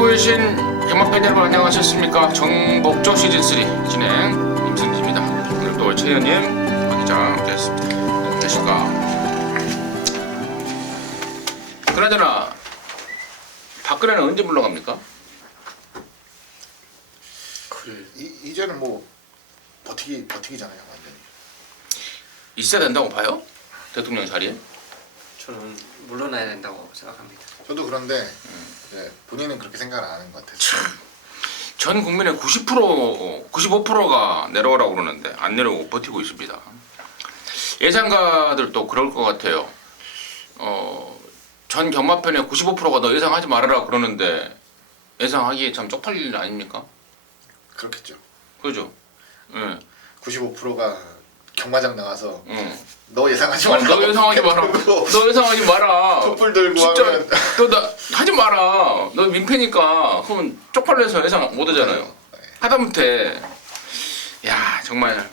보고 계신 경마팬 여러분 안녕하셨습니까? 정복조 시즌3 진행 임승지입니다. 오늘 또 최현님, 박기자 함께했습니다. 안녕하십니까? 그나저나 박근혜는 언제 물러갑니까? 이제는 뭐 버티기잖아요 완전히. 있어야 된다고 봐요? 대통령 자리에? 저는 물러나야 된다고 생각합니다. 저도 그런데 본인은 그렇게 생각을 안 하는 것 같아요. 전 국민의 95%가 내려오라고 그러는데 안 내려오고 버티고 있습니다. 예상가들도 그럴 것 같아요. 전 경마편의 95%가 너 예상하지 말아라 그러는데 예상하기에 참 쪽팔릴 일 아닙니까? 그렇겠죠. 그죠? 예. 95%가 경마장 나가서 응. 너 예상하지 마라. 너 예상하지 마라. 너 예상하지 마라. 촛불 들고 진짜 하면 너 나 하지 마라. 너 민폐니까. 그러면 쪽팔려서 예상 못 하잖아요. 하다못해 야 정말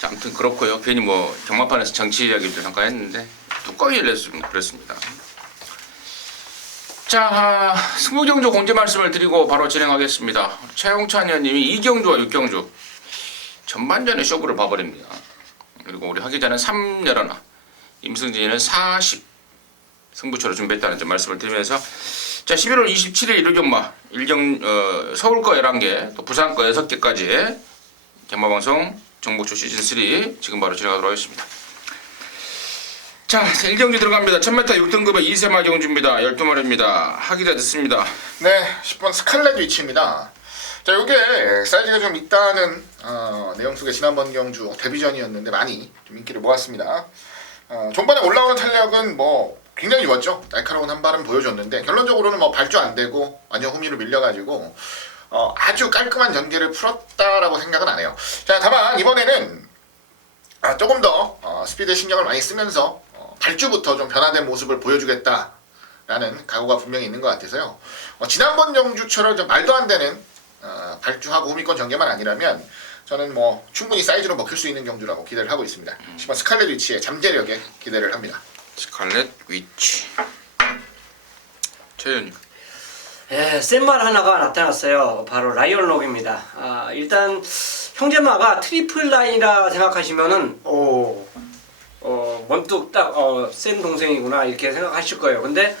자, 아무튼 그렇고요. 괜히 뭐 경마판에서 정치 이야기를 잠깐 했는데 뚜껑이를 냈으면 그랬습니다. 자, 승부경주 공지 말씀을 드리고 바로 진행하겠습니다. 최용찬 의원님이 이경주와 육경주 전반전에 쇼부를 봐버립니다. 그리고 우리 하기자는 3 열어나 임승진이는 40 승부처로 준비했다는 점 말씀을 드리면서 자 11월 27일 일요경마 서울 거 11개 또 부산 거 6개까지 경마방송 정복조 시즌3 지금 바로 진행하도록 하겠습니다. 자 1경주 들어갑니다. 1000m 6등급의 2세마 경주입니다. 12마리입니다. 하기자 듣습니다. 네 10번 스칼렛 위치입니다. 자 요게 사이즈가 좀 있다는 내용 속에 지난번 경주 데뷔전이었는데 많이 좀 인기를 모았습니다. 종반에 올라오는 탄력은 뭐 굉장히 좋았죠. 날카로운 한 발은 보여줬는데 결론적으로는 뭐 발주 안 되고 완전 후미로 밀려가지고 아주 깔끔한 전개를 풀었다라고 생각은 안 해요. 자 다만 이번에는 조금 더 스피드에 신경을 많이 쓰면서 발주부터 좀 변화된 모습을 보여주겠다라는 각오가 분명히 있는 것 같아서요. 지난번 경주처럼 좀 말도 안 되는 발주하고 후미권 전개만 아니라면 저는 뭐 충분히 사이즈로 먹힐 수 있는 경주라고 기대를 하고 있습니다. 10번 스칼렛 위치의 잠재력에 기대를 합니다. 스칼렛 위치 최현님. 예, 센말 하나가 나타났어요. 바로 라이언록입니다. 일단 형제마가 트리플 라인이라 생각하시면은 먼뜩 딱 센 동생이구나 이렇게 생각하실 거예요. 근데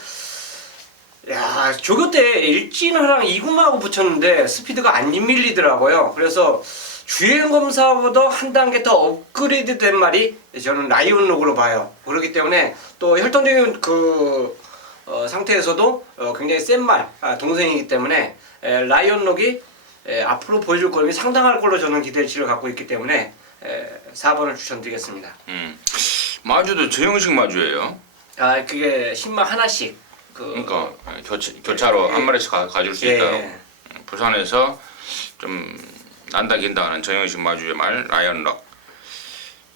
야 조교 때 일진화랑 2구마하고 붙였는데 스피드가 안 밀리더라고요. 그래서 주행 검사보다 한 단계 더 업그레이드 된 말이 저는 라이언록으로 봐요. 그렇기 때문에 또 혈통적인 상태에서도 굉장히 센 말 동생이기 때문에 라이언록이 앞으로 보여줄 걸음이 상당할 걸로 저는 기대치를 갖고 있기 때문에 4번을 추천드리겠습니다. 마주도 저 형식 마주예요. 그게 10마 하나씩 그러니까 교차로 한 마리씩 가질 수 있다고. 부산에서 좀 난다 긴다 하는 정형식 마주의 말 라이언럭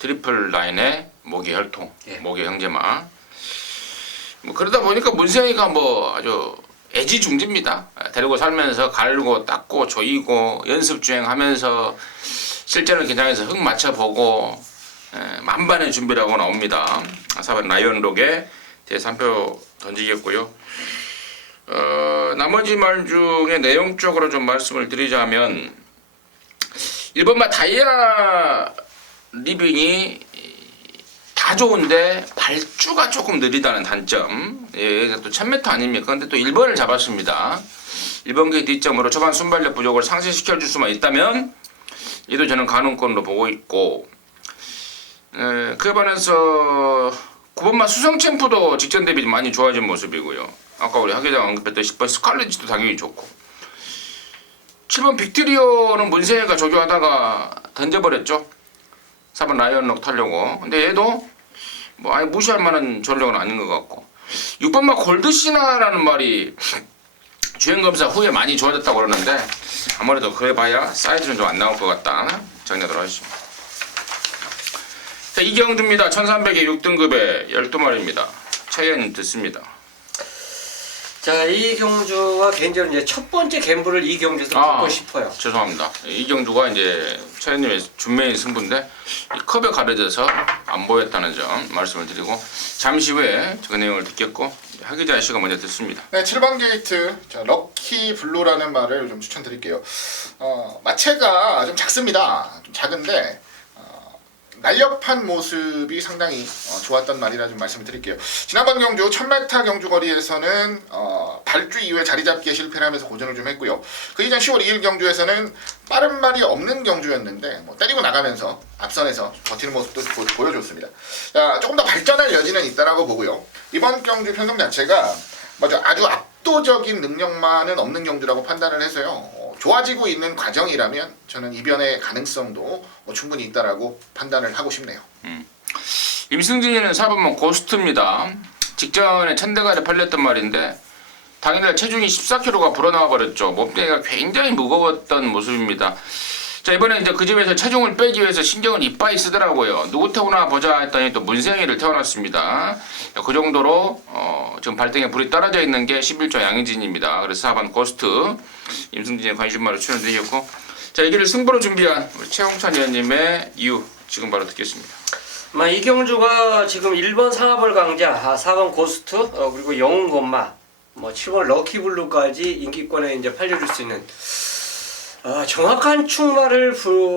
트리플 라인의 모기 혈통 모기 형제마. 뭐 그러다 보니까 문세영이가 뭐 아주 애지중지입니다. 데리고 살면서 갈고 닦고 조이고 연습 주행하면서 실제로 기장에서 흙 맞춰보고 만반의 준비를 하고 나옵니다. 4번 라이언록에 제3표 던지겠고요. 나머지 말 중에 내용적으로 좀 말씀을 드리자면 1번마 다이아 리빙이 다 좋은데 발주가 조금 느리다는 단점. 또 1000m 아닙니까? 근데 또 1번을 잡았습니다. 1번계 뒷점으로 초반 순발력 부족을 상쇄시켜줄 수만 있다면 이도 저는 가능권으로 보고 있고 그에 반해서 9번마 수성챔프도 직전 대비 많이 좋아진 모습이고요. 아까 우리 하계장 언급했던 10번 스칼렛도 당연히 좋고 7번 빅트리오는 문세가 조교하다가 던져버렸죠. 4번 라이언록 타려고. 근데 얘도 뭐 아예 무시할 만한 전력은 아닌 것 같고 6번마 골드시나라는 말이 주행검사 후에 많이 좋아졌다고 그러는데 아무래도 그래 봐야 사이즈는 좀 안 나올 것 같다. 정리하도록 하겠습니다. 자, 이경주입니다. 1300에 6등급에 12마리입니다. 최현님 듣습니다. 자, 이 경주가 개인적으로 이제 첫 번째 갬블을 이 경주에서 붙고 싶어요. 죄송합니다. 이경주가 이제 최현님의 준메인 승부인데 이 컵에 가려져서 안 보였다는 점 말씀을 드리고 잠시 후에 그 내용을 듣겠고 하기자 씨가 먼저 듣습니다. 네, 7번 게이트. 자, 럭키 블루라는 말을 좀 추천드릴게요. 마체가 좀 작습니다. 좀 작은데 날렵한 모습이 상당히 좋았던 말이라 좀 말씀을 드릴게요. 지난번 경주 1000m 경주 거리에서는 발주 이후에 자리 잡기에 실패를 하면서 고전을 좀 했고요. 그 이전 10월 2일 경주에서는 빠른 말이 없는 경주였는데 때리고 나가면서 앞선에서 버티는 모습도 보여줬습니다. 자, 조금 더 발전할 여지는 있다라고 보고요. 이번 경주 편성 자체가 아주 압도적인 능력만은 없는 경주라고 판단을 해서요. 좋아지고 있는 과정이라면 저는 이변의 가능성도 충분히 있다라고 판단을 하고 싶네요. 임승진이는 4번만 고스트입니다. 직전에 1000대가리 팔렸던 말인데 당일날 체중이 14kg가 불어나와 버렸죠. 몸뚱이가 굉장히 무거웠던 모습입니다. 자, 이번에 이제 그 집에서 체중을 빼기 위해서 신경을 이빠이 쓰더라고요. 누구 태우나 보자 했더니 또 문생이를 태워놨습니다. 그 정도로 지금 발등에 불이 떨어져 있는 게 11조 양의진입니다. 그래서 4번 고스트 임승진의 관심말을 출연드렸고, 자, 이 길을 승부로 준비한 우리 최홍찬 의원님의 이유 지금 바로 듣겠습니다. 이경주가 지금 1번 상하벌 강자, 4번 고스트, 그리고 영웅건마, 7번 럭키블루까지 인기권에 이제 팔려줄 수 있는 정확한 충마를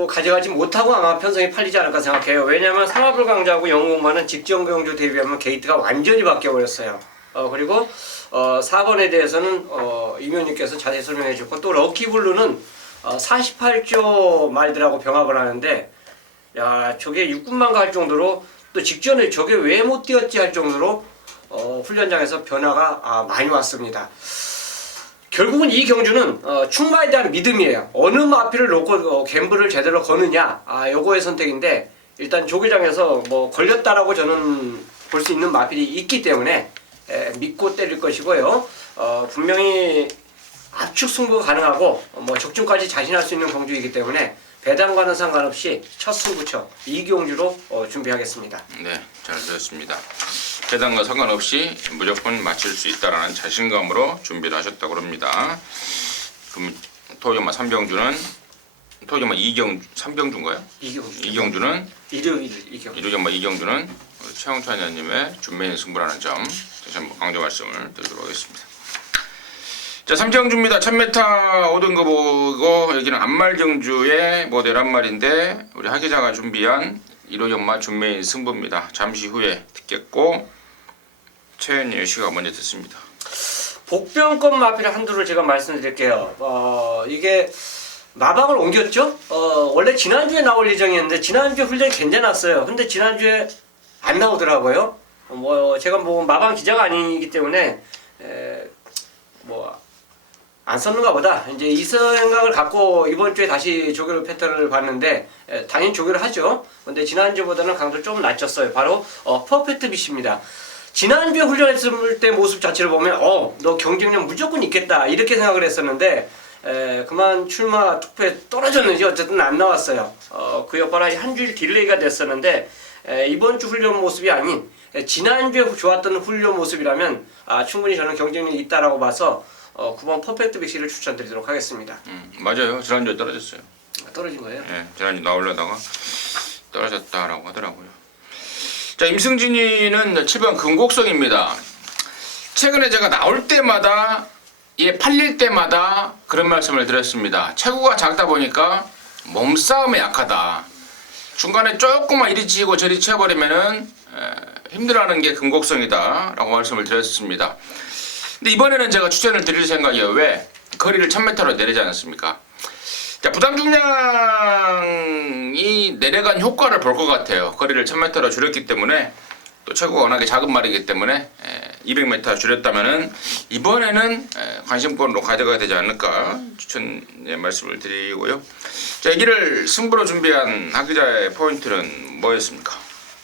가져가지 못하고 아마 편성이 팔리지 않을까 생각해요. 왜냐하면 상하벌 강자하고 영웅건마는 직전 경주 대비하면 게이트가 완전히 바뀌어버렸어요. 그리고 4번에 대해서는 이면님께서 자세히 설명해 주고, 또 럭키블루는 48조 말들하고 병합을 하는데, 야, 저게 6군만 갈 정도로, 또 직전에 저게 왜 못 뛰었지 할 정도로 훈련장에서 변화가 많이 왔습니다. 결국은 이 경주는 충마에 대한 믿음이에요. 어느 마피를 놓고 갬블을 제대로 거느냐, 요거의 선택인데, 일단 조계장에서 걸렸다라고 저는 볼 수 있는 마필이 있기 때문에 믿고 때릴 것이고요. 분명히 압축 승부가 가능하고 적중까지 자신할 수 있는 경주이기 때문에 배당과는 상관없이 첫 승부처 이경주로 준비하겠습니다. 네, 잘 들었습니다. 배당과 상관없이 무조건 맞힐 수 있다라는 자신감으로 준비를 하셨다고 합니다. 그럼 토요마 3병주는 토요마 2경주 3병주인가요? 이경주는 일요일 이경주. 이경주는 최홍찬 의원님의 준매인 승부라는 점 다시 한번 강조 말씀을 드리도록 하겠습니다. 자, 3경주입니다. 1000m 5등급 보고 여기는 안말경주의 모델 한 마리인데 우리 하기자가 준비한 1호 연마 준매인 승부입니다. 잠시 후에 듣겠고 최현일 씨가 먼저 듣습니다. 복병권 마필 한두를 제가 말씀드릴게요. 이게 마방을 옮겼죠? 원래 지난주에 나올 예정이었는데 지난주에 훈련이 괜찮았어요. 근데 지난주에 안 나오더라고요. 제가 마방 기자가 아니기 때문에 안 썼는가 보다. 이제 이 생각을 갖고 이번 주에 다시 조결 패턴을 봤는데 당연히 조결을 하죠. 근데 지난주보다는 강도를 좀 낮췄어요. 바로 퍼펙트 빛입니다. 지난주에 훈련했을 때 모습 자체를 보면 너 경쟁력 무조건 있겠다 이렇게 생각을 했었는데 그만 출마 투표에 떨어졌는지 어쨌든 안 나왔어요. 그 여파로 한 주일 딜레이가 됐었는데 이번 주 훈련 모습이 아닌 지난주에 좋았던 훈련 모습이라면 충분히 저는 경쟁력이 있다라고 봐서 9번 퍼펙트 빅시를 추천드리도록 하겠습니다. 맞아요. 지난주에 떨어졌어요. 떨어진 거예요? 네, 지난주 나오려다가 떨어졌다라고 하더라고요. 자, 임승진이는 7번 금곡성입니다. 최근에 제가 나올 때마다 팔릴 때마다 그런 말씀을 드렸습니다. 체구가 작다 보니까 몸싸움에 약하다. 중간에 조금만 이리 치고 저리 치워버리면은 힘들어하는 게 금곡성이다 라고 말씀을 드렸습니다. 근데 이번에는 제가 추천을 드릴 생각이에요. 왜? 거리를 1000m로 내리지 않았습니까? 자, 부담 중량이 내려간 효과를 볼 것 같아요. 거리를 1000m로 줄였기 때문에, 또 체구가 워낙에 작은 말이기 때문에 200m 줄였다면은 이번에는 관심권으로 가져가야 되지 않을까 추천의 말씀을 드리고요. 자, 이 길을 승부로 준비한 하기자의 포인트는 뭐였습니까?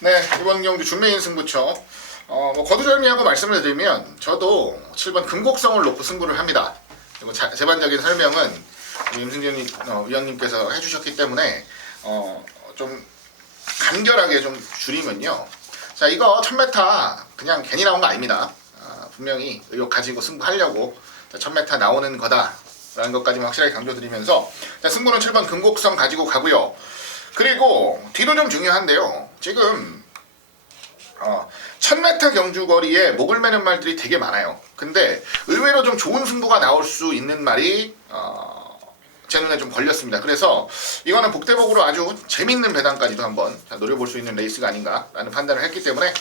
네, 이번 경주 준매인 승부처. 거두절미하고 말씀을 드리면 저도 7번 금곡성을 놓고 승부를 합니다. 그리고 제반적인 설명은 임승진 위원님께서 해주셨기 때문에 좀 간결하게 좀 줄이면요. 자, 이거 1000m 그냥 괜히 나온 거 아닙니다. 분명히 의욕 가지고 승부하려고 1000m 나오는 거다라는 것까지만 확실하게 강조드리면서, 자, 승부는 7번 금곡성 가지고 가고요. 그리고 뒤도 좀 중요한데요. 지금 1000m 경주 거리에 목을 매는 말들이 되게 많아요. 근데 의외로 좀 좋은 승부가 나올 수 있는 말이 제 눈에 좀 걸렸습니다. 그래서 이거는 복대복으로 아주 재밌는 배당까지도 한번 노려볼 수 있는 레이스가 아닌가라는 판단을 했기 때문에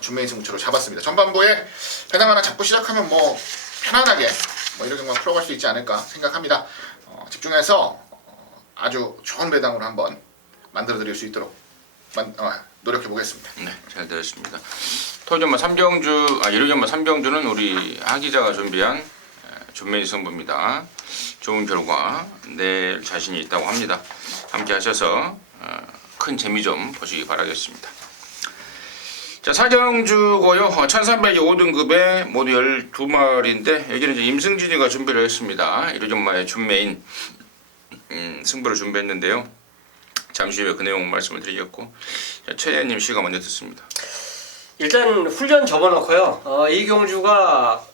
준메인 승부처로 잡았습니다. 전반부에 배당 하나 잡고 시작하면 뭐 편안하게 뭐 이렇게만 풀어갈 수 있지 않을까 생각합니다. 집중해서 아주 좋은 배당으로 한번 만들어 드릴 수 있도록 노력해 보겠습니다. 네, 잘 들었습니다. 토요전마 3경주, 1호전마 3경주는 우리 하 기자가 준비한 준메인 승부입니다. 좋은 결과 낼 자신이 있다고 합니다. 함께 하셔서 큰 재미 좀 보시기 바라겠습니다. 자, 4경주고요. 1300이 5등급에 모두 12마리인데 여기는 이제 임승진이가 준비를 했습니다. 1호전마의 준메인 승부를 준비했는데요. 잠시 후에 그 내용 말씀을 드리겠고, 최혜님 씨가 먼저 듣습니다. 일단 훈련 접어놓고요. 이 경주가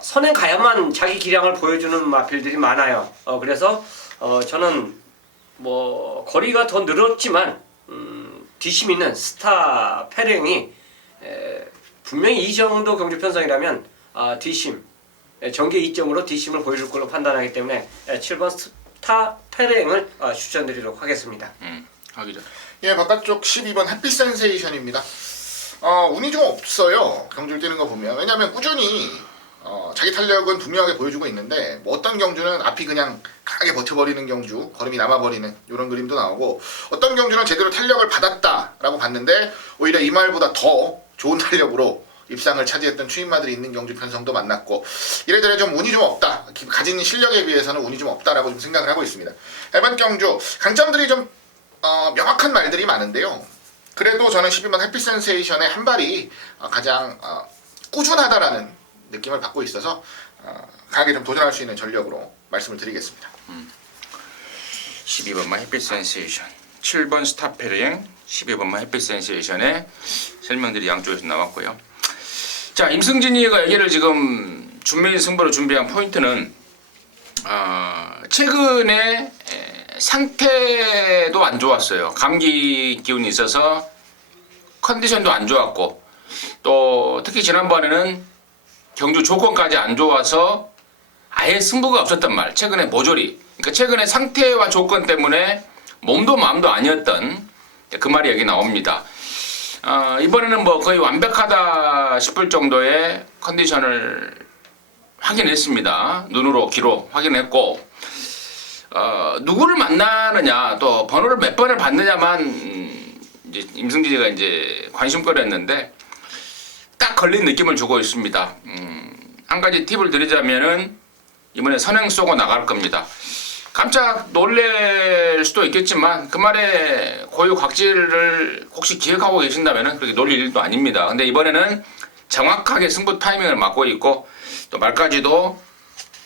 선행 가야만 자기 기량을 보여주는 마필들이 많아요. 그래서 저는 뭐 거리가 더 늘었지만 뒷심 있는 스타 페랭이 분명히 이 정도 경주 편성이라면 뒷심 전개 2점으로 뒷심을 보여줄 걸로 판단하기 때문에 7번 스타 페랭을 추천드리도록 하겠습니다. 하기자. 예, 바깥쪽 12번 햇빛 센세이션입니다. 운이 좀 없어요. 경주를 뛰는 거 보면. 왜냐하면 꾸준히 자기 탄력은 분명하게 보여주고 있는데 뭐 어떤 경주는 앞이 그냥 강하게 버텨버리는 경주, 걸음이 남아버리는 이런 그림도 나오고, 어떤 경주는 제대로 탄력을 받았다라고 봤는데 오히려 이 말보다 더 좋은 탄력으로 입상을 차지했던 추임마들이 있는 경주 편성도 만났고, 이래저래 좀 운이 좀 없다, 가진 실력에 비해서는 운이 좀 없다라고 좀 생각을 하고 있습니다. 이번 경주 강점들이 좀 명확한 말들이 많은데요. 그래도 저는 12번 햇빛 센세이션의 한 발이 가장 꾸준하다라는 느낌을 받고 있어서 강하게 좀 도전할 수 있는 전력으로 말씀을 드리겠습니다. 12번마 햇빛 센세이션, 7번 스타페르행, 12번마 햇빛 센세이션의 설명들이 양쪽에서 나왔고요. 자, 임승진이가 얘기를 지금 준메인 승부를 준비한 포인트는 최근에 상태도 안 좋았어요. 감기 기운이 있어서 컨디션도 안 좋았고, 또 특히 지난번에는 경주 조건까지 안 좋아서 아예 승부가 없었단 말. 최근에 모조리. 그러니까 최근에 상태와 조건 때문에 몸도 마음도 아니었던 그 말이 여기 나옵니다. 이번에는 뭐 거의 완벽하다 싶을 정도의 컨디션을 확인했습니다. 눈으로 귀로 확인했고, 누구를 만나느냐, 또 번호를 몇 번을 받느냐만 이제 임승진이가 이제 관심거리였는데 딱 걸린 느낌을 주고 있습니다. 한 가지 팁을 드리자면은 이번에 선행 쏘고 나갈 겁니다. 깜짝 놀랄 수도 있겠지만 그 말에 고유 각질을 혹시 기억하고 계신다면은 그렇게 놀릴 일도 아닙니다. 근데 이번에는 정확하게 승부 타이밍을 맞고 있고, 또 말까지도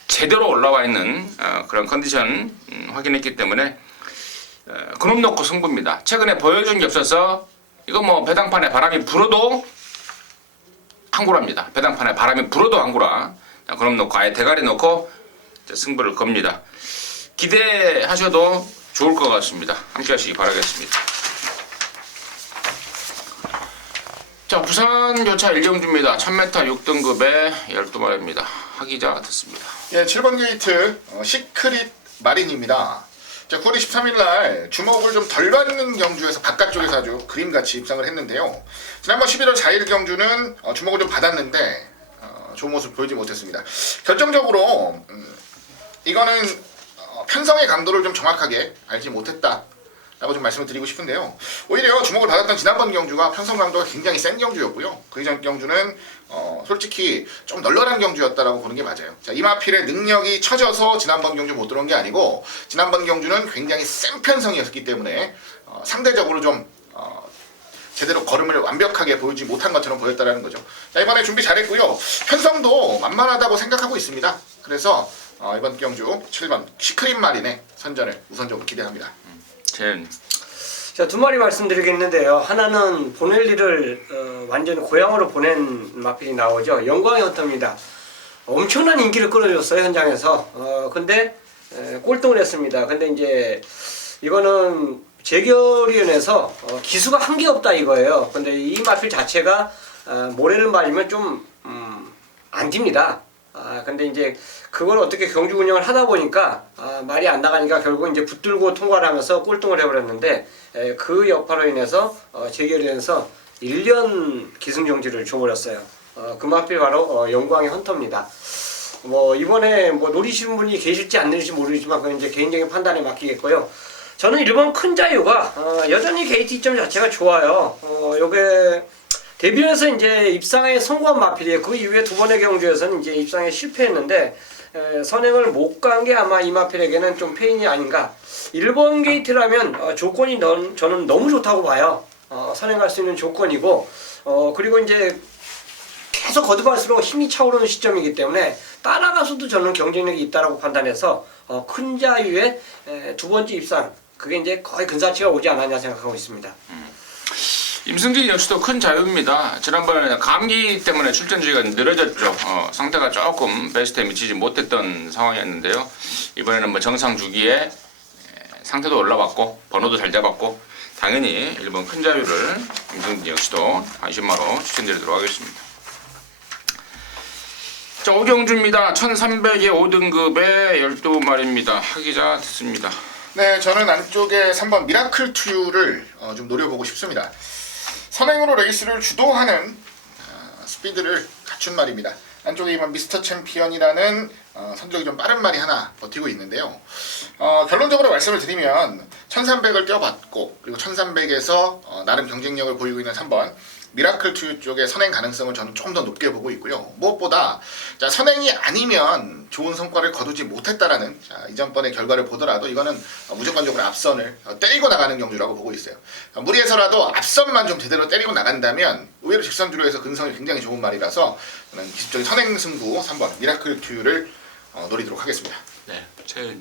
제대로 올라와 있는 그런 컨디션 확인했기 때문에 그놈 놓고 승부입니다. 최근에 보여준 게 없어서 이거 뭐 배당판에 바람이 불어도 항구라입니다. 배당판에 바람이 불어도 항구라. 그놈 놓고 아예 대가리 놓고 승부를 겁니다. 기대하셔도 좋을 것 같습니다. 함께 하시기 바라겠습니다. 자, 부산 요차 1경주입니다. 1000m 6등급의 12마리입니다. 하기자 듣습니다. 예, 7번 게이트 시크릿 마린입니다. 자, 9월 23일 날 주목을 좀 덜 받는 경주에서 바깥쪽에서 아주 그림같이 입상을 했는데요. 지난번 11월 4일 경주는 주목을 좀 받았는데 좋은 모습 보이지 못했습니다. 결정적으로 이거는 편성의 강도를 좀 정확하게 알지 못했다 라고 좀 말씀을 드리고 싶은데요. 오히려 주목을 받았던 지난번 경주가 편성 강도가 굉장히 센 경주였고요. 그 이전 경주는 솔직히 좀 널널한 경주였다라고 보는 게 맞아요. 자, 이마필의 능력이 처져서 지난번 경주 못 들어온 게 아니고, 지난번 경주는 굉장히 센 편성이었기 때문에 상대적으로 좀 제대로 걸음을 완벽하게 보여주지 못한 것처럼 보였다라는 거죠. 자, 이번에 준비 잘했고요. 편성도 만만하다고 생각하고 있습니다. 그래서 이번 경주 7번 시크릿 마린의 선전을 우선적으로 기대합니다. 자, 두 마리 말씀드리겠는데요. 하나는 보넬리를 완전 고향으로 보낸 마필이 나오죠. 영광의 헌터입니다. 엄청난 인기를 끌어줬어요, 현장에서. 근데 꼴등을 했습니다. 근데 이제 이거는 재결위원회에서 기수가 한 게 없다 이거예요. 근데 이 마필 자체가 모래를 맞으면 좀 안 딥니다. 근데 이제 그걸 어떻게 경주 운영을 하다 보니까 말이 안 나가니까 결국 이제 붙들고 통과를 하면서 꼴등을 해버렸는데 그 여파로 인해서 재결위원회에서 1년 기승정지를 줘버렸어요. 그 마필 바로 영광의 헌터입니다. 뭐 이번에 뭐 노리시는 분이 계실지 안 계실지 모르지만 그건 이제 개인적인 판단에 맡기겠고요. 저는 1번 큰 자유가 여전히 게이트 이점 자체가 좋아요. 요게 데뷔해서 이제 입상에 성공한 마필이에요. 그 이후에 두 번의 경주에서는 이제 입상에 실패했는데 선행을 못 간 게 아마 이 마필에게는 좀 페인이 아닌가. 1번 게이트라면 조건이 저는 너무 좋다고 봐요. 선행할 수 있는 조건이고 그리고 이제 계속 거듭할수록 힘이 차오르는 시점이기 때문에 따라가서도 저는 경쟁력이 있다라고 판단해서 큰 자유의 두 번째 입상 그게 이제 거의 근사치가 오지 않았냐 생각하고 있습니다. 임승진 역시도 큰 자유입니다. 지난번에 감기 때문에 출전 주기가 늘어졌죠. 상태가 조금 베스트에 미치지 못했던 상황이었는데요. 이번에는 뭐 정상 주기에 상태도 올라왔고 번호도 잘 잡았고 당연히 1번 큰 자유를 임승진 역시도 관심마로 추천드리도록 하겠습니다. 자, 오경주입니다. 1300의 5등급의 12마리입니다. 하기자 듣습니다. 네, 저는 안쪽에 3번 미라클 투유를 좀 노려보고 싶습니다. 선행으로 레이스를 주도하는 스피드를 갖춘 말입니다. 안쪽에 2번 미스터 챔피언이라는 성적이 좀 빠른 말이 하나 버티고 있는데요. 결론적으로 말씀을 드리면 1300을 뛰어봤고 그리고 1300에서 나름 경쟁력을 보이고 있는 3번 미라클 투유 쪽의 선행 가능성을 저는 조금 더 높게 보고 있고요. 무엇보다 선행이 아니면 좋은 성과를 거두지 못했다라는 이전번의 결과를 보더라도 이거는 무조건적으로 앞선을 때리고 나가는 경주라고 보고 있어요. 무리해서라도 앞선만 좀 제대로 때리고 나간다면 의외로 직선주로 해서 근성이 굉장히 좋은 말이라서 저는 기습적인 선행 승부 3번 미라클 투유를 노리도록 하겠습니다. 네, 최은.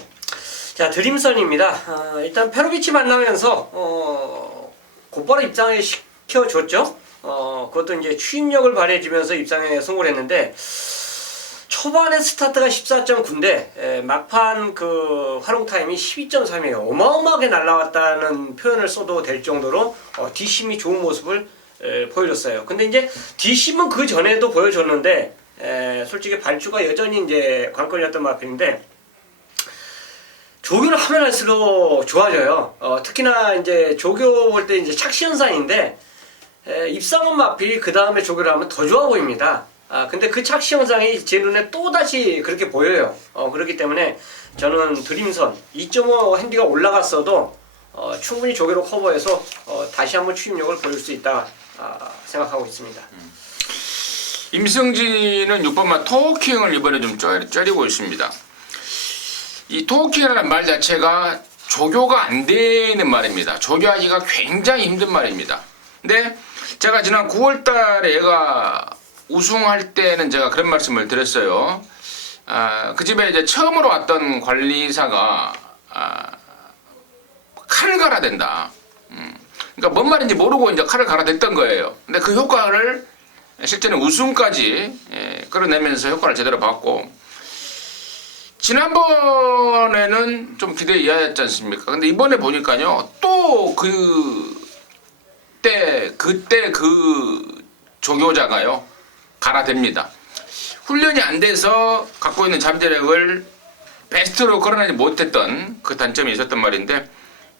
자, 드림선입니다. 일단 페로비치 만나면서 곧바로 입상에 시켜줬죠. 그것도 이제 추임력을 발휘해주면서 입상에 성공을 했는데 초반에 스타트가 14.9인데 막판 그 활용 타임이 12.3이에요. 어마어마하게 날라왔다는 표현을 써도 될 정도로 뒷심이 좋은 모습을 보여줬어요. 근데 이제 뒷심은 그 전에도 보여줬는데 솔직히 발주가 여전히 이제 관건이었던 마필인데 조교를 하면 할수록 좋아져요. 특히나 이제 조교 볼 때 이제 착시 현상인데 입상은 마필이 그 다음에 조교를 하면 더 좋아 보입니다. 근데 그 착시 현상이 제 눈에 또다시 그렇게 보여요. 그렇기 때문에 저는 드림선 2.5 핸디가 올라갔어도 충분히 조교로 커버해서 다시 한번 추임력을 보일 수 있다 생각하고 있습니다. 임승진은 6번만 토킹을 이번에 좀 째리고 있습니다. 이 토킹이라는 말 자체가 조교가 안 되는 말입니다. 조교하기가 굉장히 힘든 말입니다. 근데 제가 지난 9월달에 얘가 우승할 때는 제가 그런 말씀을 드렸어요. 그 집에 이제 처음으로 왔던 관리사가 칼을 갈아댄다. 그러니까 뭔 말인지 모르고 이제 칼을 갈아댔던 거예요. 근데 그 효과를 실제는 우승까지 끌어내면서 효과를 제대로 봤고 지난번에는 좀 기대 이하였지 않습니까? 근데 이번에 보니까요 또 그때 그 조교자가요 갈아댑니다. 훈련이 안 돼서 갖고 있는 잠재력을 베스트로 끌어내지 못했던 그 단점이 있었던 말인데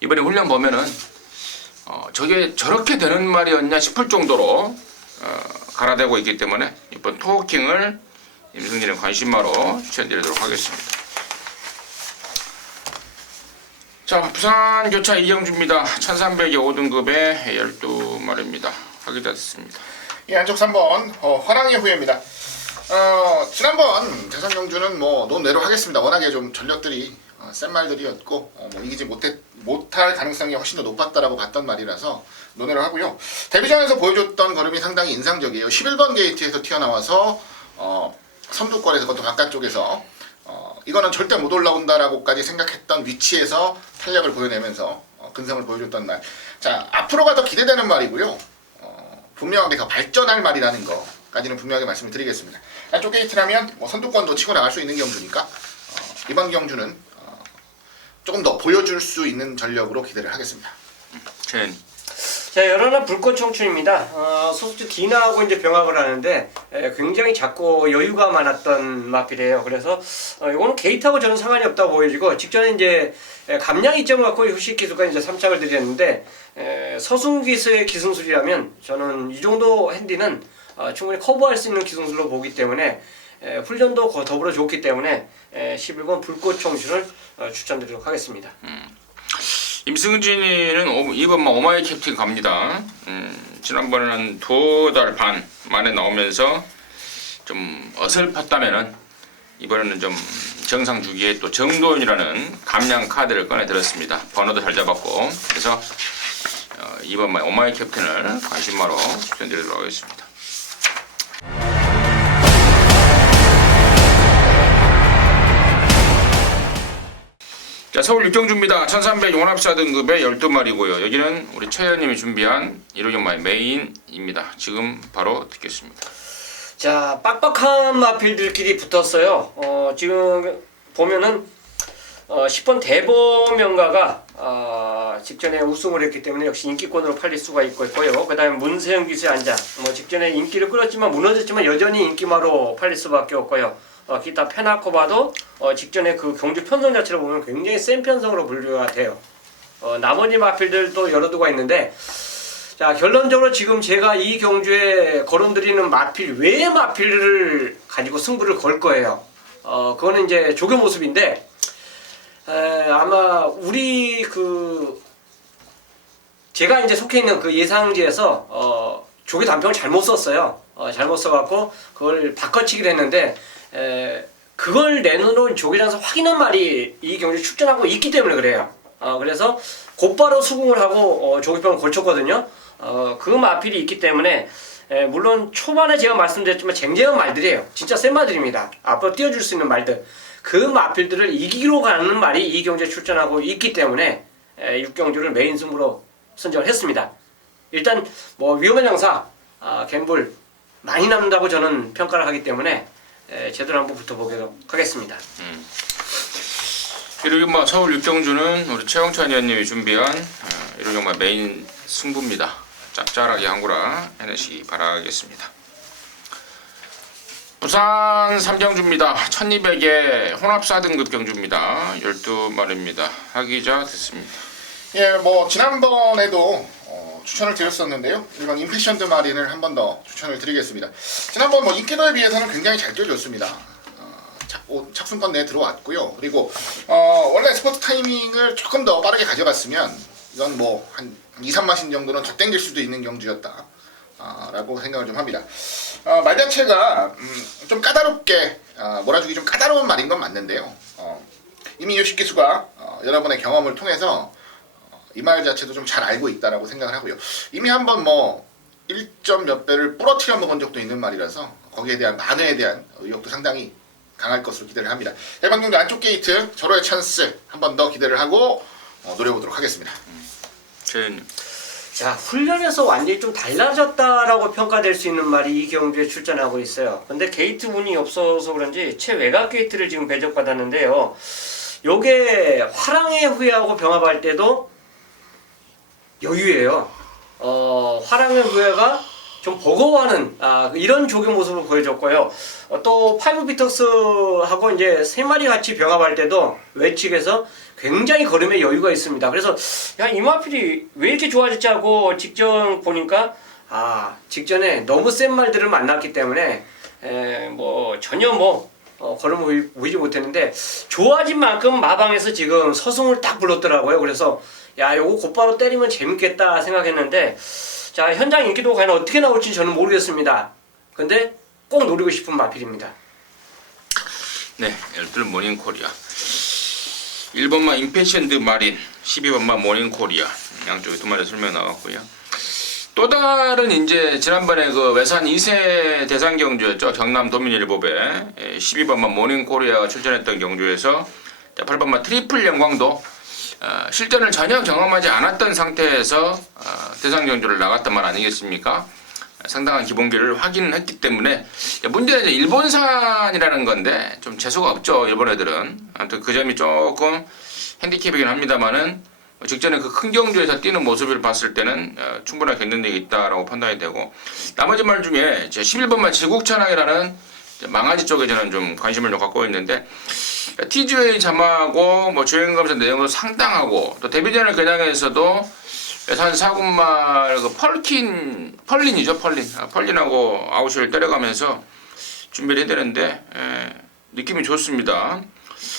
이번에 훈련 보면은 저게 저렇게 되는 말이었냐 싶을 정도로 갈아대고 있기 때문에 이번 토킹을 임승진의 관심마로 추천드리도록 하겠습니다. 자, 부산 교차 이경주입니다. 1300의 5등급의 12마리입니다. 하기자 됐습니다. 이 안쪽 3번 화랑의 후예입니다. 지난번 대선 경주는 뭐 논외로 하겠습니다. 워낙에 좀 전력들이 센 말들이었고 뭐 이기지 못할 가능성이 훨씬 더 높았다라고 봤던 말이라서 논외로 하고요. 데뷔전에서 보여줬던 걸음이 상당히 인상적이에요. 11번 게이트에서 튀어나와서 선두권에서 그것도 바깥쪽에서 이거는 절대 못 올라온다라고까지 생각했던 위치에서 탄력을 보여내면서 근성을 보여줬던 말. 자, 앞으로가 더 기대되는 말이고요. 분명하게 더 발전할 말이라는 거까지는 분명하게 말씀을 드리겠습니다. 안쪽 게이트라면 뭐 선두권도 치고 나갈 수 있는 경주니까 이번 경주는 조금 더 보여줄 수 있는 전력으로 기대를 하겠습니다. 최현. 자, 열하나 불꽃 청춘입니다. 소속주 디나하고 이제 병합을 하는데 굉장히 작고 여유가 많았던 마필이에요. 그래서 이거는 게이트하고 저는 상관이 없다고 보여지고 직전에 이제 감량 이점을 갖고 휴식 기수가 이제 3착을 드렸는데 서승 기수의 기승술이라면 저는 이 정도 핸디는 충분히 커버할 수 있는 기승술로 보기 때문에 훈련도 더불어 좋기 때문에 11번 불꽃 청춘을 추천드리도록 하겠습니다. 임승진이는 이번만 오마이 캡틴 갑니다. 지난번에는 한 2달 반 만에 나오면서 좀 어설펐다면은 이번에는 좀 정상 주기에 또 정도윤이라는 감량 카드를 꺼내 들었습니다. 번호도 잘 잡았고 그래서 이번만 오마이 캡틴을 관심마로 추천드리도록 하겠습니다. 자, 서울 육경주입니다. 1300 용납사 등급의 12마리고요. 여기는 우리 최현님이 준비한 1호경마의 메인입니다. 지금 바로 듣겠습니다. 자, 빡빡한 마필들끼리 붙었어요. 지금 보면은 10번 대보명가가 직전에 우승을 했기 때문에 역시 인기권으로 팔릴 수가 있고요. 그 다음에 문세영 기수의 안자, 직전에 인기를 끌었지만 무너졌지만 여전히 인기마로 팔릴 수밖에 없고요. 기타 페나코바도 직전에 그 경주 편성 자체를 보면 굉장히 센 편성으로 분류가 돼요. 나머지 마필들도 여러 두가 있는데, 자, 결론적으로 지금 제가 이 경주에 거론드리는 마필 외의 마필을 가지고 승부를 걸 거예요. 그거는 이제 조교 모습인데, 아마 우리 제가 이제 속해 있는 그 예상지에서 조교 단평을 잘못 썼어요. 잘못 써갖고 그걸 바꿔치기를 했는데, 그걸 내놓은 조교장에서 확인한 말이 이 경주에 출전하고 있기 때문에 그래요. 그래서 곧바로 수긍을 하고 조교평을 걸쳤거든요. 그 마필이 있기 때문에 물론 초반에 제가 말씀드렸지만 쟁쟁한 말들이에요. 진짜 센 말들입니다. 앞으로 띄워줄 수 있는 말들. 그 마필들을 이기로 가는 말이 이 경주에 출전하고 있기 때문에 6경주를 메인 승부로 선정을 했습니다. 일단 위험한 장사, 갬블 많이 남는다고 저는 평가를 하기 때문에 제대로 한번 붙어보도록 하겠습니다. 이로경마 서울 육경주는 우리 최영찬 의원님이 준비한 이로경마 메인 승부입니다. 짭짤하게 한구라 해내시기 바라겠습니다. 부산 3경주입니다. 1200의 혼합 4등급 경주입니다. 12마리입니다. 하기자 됐습니다. 예, 지난번에도 추천을 드렸었는데요. 일반 임패션드 마린을 한 번 더 추천을 드리겠습니다. 지난번 인기도에 비해서는 굉장히 잘 뛰어줬습니다. 착순권 내에 들어왔고요. 그리고 원래 스포트 타이밍을 조금 더 빠르게 가져갔으면 이건 한 2, 3마신 정도는 더 땡길 수도 있는 경주였다 라고 생각을 좀 합니다. 말 자체가 좀 까다롭게 몰아주기 좀 까다로운 말인 건 맞는데요. 이미 요식 기수가 여러분의 경험을 통해서 이 말 자체도 좀 잘 알고 있다라고 생각을 하고요. 이미 한번 1점 몇 배를 부러뜨려 먹은 적도 있는 말이라서 거기에 대한 만회에 대한 의욕도 상당히 강할 것으로 기대를 합니다. 해방경주 안쪽 게이트 절호의 찬스 한 번 더 기대를 하고 노려보도록 하겠습니다. 최현님. 자, 훈련에서 완전히 좀 달라졌다라고 평가될 수 있는 말이 이 경주에 출전하고 있어요. 근데 게이트 운이 없어서 그런지 최외곽 게이트를 지금 배적받았는데요. 요게 화랑의 후예하고 병합할 때도 여유예요. 화랑의 후예가 좀 버거워하는 이런 조교 모습을 보여줬고요. 또 파이브 비턱스하고 이제 세 마리 같이 병합할 때도 외측에서 굉장히 걸음에 여유가 있습니다. 그래서 이 마필이 왜 이렇게 좋아졌지 하고 직전 보니까 직전에 너무 센 말들을 만났기 때문에 전혀 걸음을 보이지 못했는데 좋아진 만큼 마방에서 지금 서승을 딱 불렀더라고요. 그래서 요거 곧바로 때리면 재밌겠다 생각했는데 자, 현장 인기도 과연 어떻게 나올지 저는 모르겠습니다. 근데 꼭 노리고 싶은 마필입니다. 네, 열둘 모닝코리아. 1번만 임패션드 마린, 12번만 모닝코리아. 양쪽에 두 마리 설명 나왔고요. 또 다른 이제 지난번에 그 외산 2세 대상 경주였죠. 경남 도민일보배 12번만 모닝코리아가 출전했던 경주에서 8번만 트리플 영광도 실전을 전혀 경험하지 않았던 상태에서 대상 경주를 나갔단 말 아니겠습니까? 상당한 기본기를 확인했기 때문에 문제는 이제 일본산이라는 건데 좀 재수가 없죠. 일본 애들은. 아무튼 그 점이 조금 핸디캡이긴 합니다만은 직전에 그 큰 경주에서 뛰는 모습을 봤을 때는 충분하게 경쟁력이 있다라고 판단이 되고, 나머지 말 중에 11번만 지국천왕이라는 망아지 쪽에 저는 좀 관심을 좀 갖고 있는데, TGA 자마하고 뭐 주행검사 내용도 상당하고, 또 데뷔전을 겨냥해서도 한 4군말 그 펄린이죠, 펄린하고 아웃을 때려가면서 준비를 해야 되는데, 느낌이 좋습니다.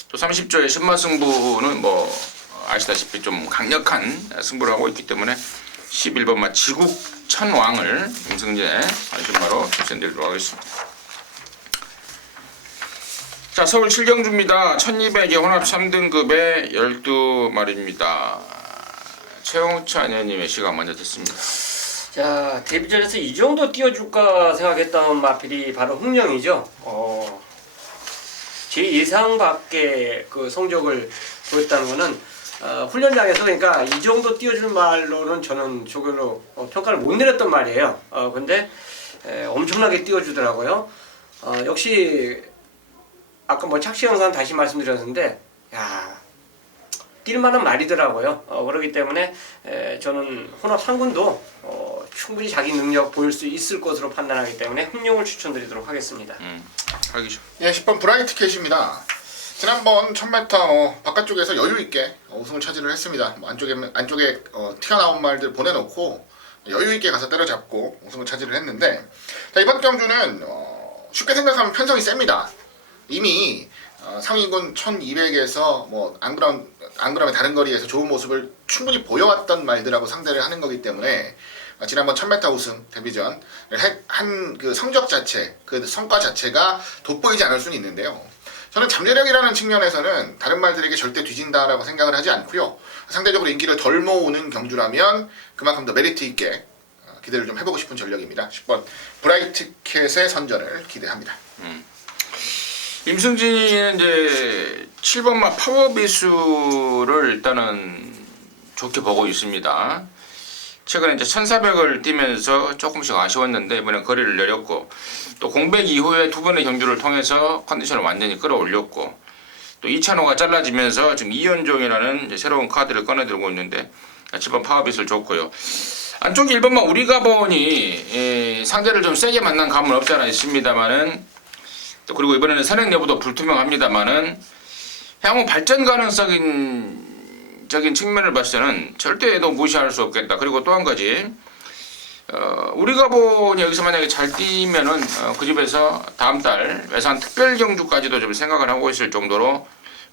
또 30조의 신마 승부는 뭐 아시다시피 좀 강력한 승부를 하고 있기 때문에 11번마 지국천왕을 임승재 신마로 추천드리도록 하겠습니다. 자, 서울 7경주입니다. 1200의 혼합 3등급의 12마리입니다. 최홍찬 의원님의 시간 먼저 듣습니다. 자, 데뷔전에서 이 정도 띄워줄까 생각했던 마필이 바로 흥령이죠. 제 예상 밖의 그 성적을 보였다는 거는 훈련장에서, 그러니까 이 정도 띄워줄 말로는 저는 조별로 평가를 못 내렸던 말이에요. 근데 엄청나게 띄워주더라고요. 역시 아까 뭐 착시 영상 다시 말씀드렸는데, 야, 뛸만한 말이더라고요. 그렇기 때문에 저는 혼합 3군도 충분히 자기 능력 보일 수 있을 것으로 판단하기 때문에 흥룡을 추천드리도록 하겠습니다. 하기죠. 예, 10번 브라이트 캣입니다. 지난번 1000m 바깥쪽에서 여유 있게 우승을 차지를 했습니다. 뭐 안쪽에 튀어나온 말들 보내놓고 여유 있게 가서 때려잡고 우승을 차지를 했는데, 자, 이번 경주는 쉽게 생각하면 편성이 셉니다. 이미 상위군 1200에서 뭐 앙그람의 다른 거리에서 좋은 모습을 충분히 보여왔던 말들하고 상대를 하는 거기 때문에 지난번 1000m 우승 데뷔전 한 그 성적 자체, 그 성과 자체가 돋보이지 않을 수는 있는데요. 저는 잠재력이라는 측면에서는 다른 말들에게 절대 뒤진다라고 생각을 하지 않고요. 상대적으로 인기를 덜 모으는 경주라면 그만큼 더 메리트 있게 기대를 좀 해보고 싶은 전력입니다. 10번 브라이트 캣의 선전을 기대합니다. 임승진이는 이제 7번마 파워비수를 일단은 좋게 보고 있습니다. 최근에 이제 1400을 뛰면서 조금씩 아쉬웠는데 이번에 거리를 내렸고, 또 공백 이후에 두 번의 경주를 통해서 컨디션을 완전히 끌어올렸고, 또 이찬호가 잘라지면서 지금 이현종이라는 이제 새로운 카드를 꺼내들고 있는데 7번 파워비수를 좋고요. 안쪽 1번마 우리가본이 상대를 좀 세게 만난 감은 없지 않아 있습니다만은, 또 그리고 이번에는 선행 여부도 불투명합니다만은 향후 발전 가능성적인 측면을 봤을 때는 절대도 무시할 수 없겠다. 그리고 또 한 가지, 우리가 본이 여기서 만약에 잘 뛰면은 그 집에서 다음 달 외산 특별 경주까지도 좀 생각을 하고 있을 정도로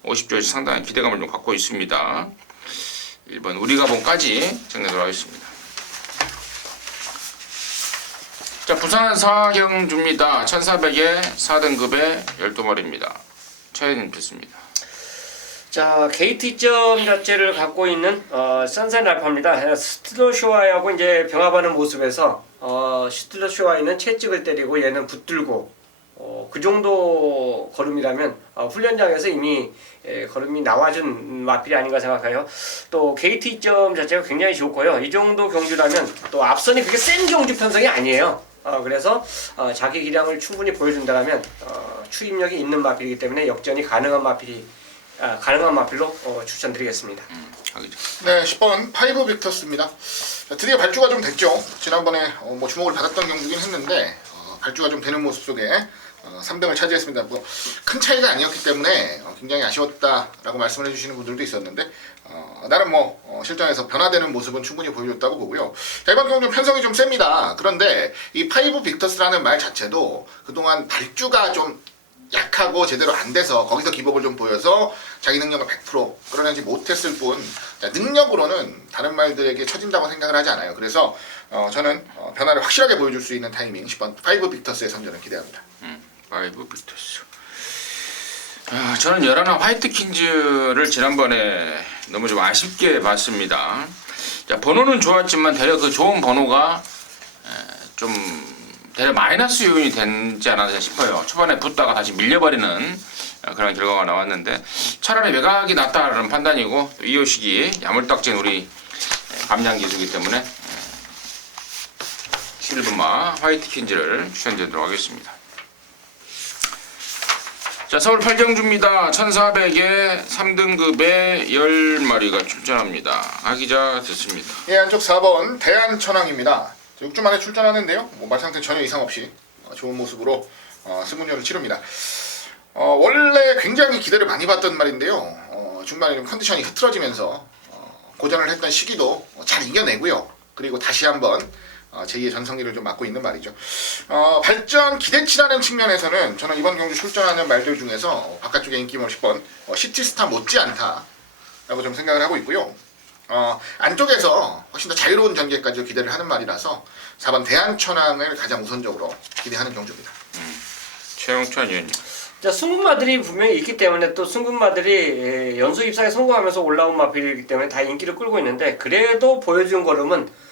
50조에서 상당한 기대감을 좀 갖고 있습니다. 1번 우리가 본까지 정리하도록 하겠습니다. 자, 부산 4경주입니다. 1400의 4등급의 12마리입니다. 최현님 듣습니다. 자, 게이트점 자체를 갖고 있는 선셋 알파입니다. 스틸러쇼아하고 이제 병합하는 모습에서 스틸러쇼아는 채찍을 때리고 얘는 붙들고, 그 정도 걸음이라면 훈련장에서 이미 걸음이 나와준 마필이 아닌가 생각해요. 또 게이트점 자체가 굉장히 좋고요. 이 정도 경주라면 또 앞선이 그렇게 센 경주 편성이 아니에요. 그래서 자기 기량을 충분히 보여준다면 추임력이 있는 마필이기 때문에 역전이 가능한 마필로 추천드리겠습니다. 네, 10번 파이브 빅터스입니다. 드디어 발주가 좀 됐죠. 지난번에 뭐 주목을 받았던 경주긴 했는데 발주가 좀 되는 모습 속에 3등을 차지했습니다. 뭐 큰 차이가 아니었기 때문에 굉장히 아쉬웠다라고 말씀을 해주시는 분들도 있었는데, 나름 뭐 실전에서 변화되는 모습은 충분히 보여줬다고 보고요. 자, 이번 경주 편성이 좀 셉니다. 그런데 이 파이브 빅터스라는 말 자체도 그동안 발주가 좀 약하고 제대로 안 돼서 거기서 기복을 좀 보여서 자기 능력을 100% 끌어내지 못했을 뿐, 능력으로는 다른 말들에게 처진다고 생각을 하지 않아요. 그래서 저는 변화를 확실하게 보여줄 수 있는 타이밍 10번 파이브 빅터스의 선전을 기대합니다. 파이브 빅터스. 저는 열하나 화이트킨즈를 지난번에 너무 좀 아쉽게 봤습니다. 자, 번호는 좋았지만 대략 그 좋은 번호가 좀 대략 마이너스 요인이 되지 않았나 싶어요. 초반에 붙다가 다시 밀려버리는 그런 결과가 나왔는데, 차라리 외곽이 낫다는 판단이고, 이호식이 야물딱진 우리 감량 기수이기 때문에 11번마 화이트킨즈를 추천드리도록 하겠습니다. 자, 서울 팔경주입니다. 1400에 3등급에 10마리가 출전합니다. 하기자 듣습니다. 예, 안쪽 4번 대한천왕입니다. 6주 만에 출전하는데요. 말 상태 전혀 이상 없이 좋은 모습으로 승군료를 치릅니다. 원래 굉장히 기대를 많이 받던 말인데요. 중반에 좀 컨디션이 흐트러지면서 고전을 했던 시기도 잘 이겨내고요. 그리고 다시 한번 제2의 전성기를 좀 맞고 있는 말이죠. 발전 기대치라는 측면에서는 저는 이번 경주 출전하는 말들 중에서 바깥쪽에 인기몰 10번 시티스타 못지않다라고 좀 생각을 하고 있고요. 안쪽에서 훨씬 더 자유로운 전개까지 기대를 하는 말이라서 4번 대한천왕을 가장 우선적으로 기대하는 경주입니다. 최영찬 의원님. 자, 승군마들이 분명히 있기 때문에 또 승군마들이 연수 입상에 성공하면서 올라온 마필이기 때문에 다 인기를 끌고 있는데 그래도 보여준 걸음은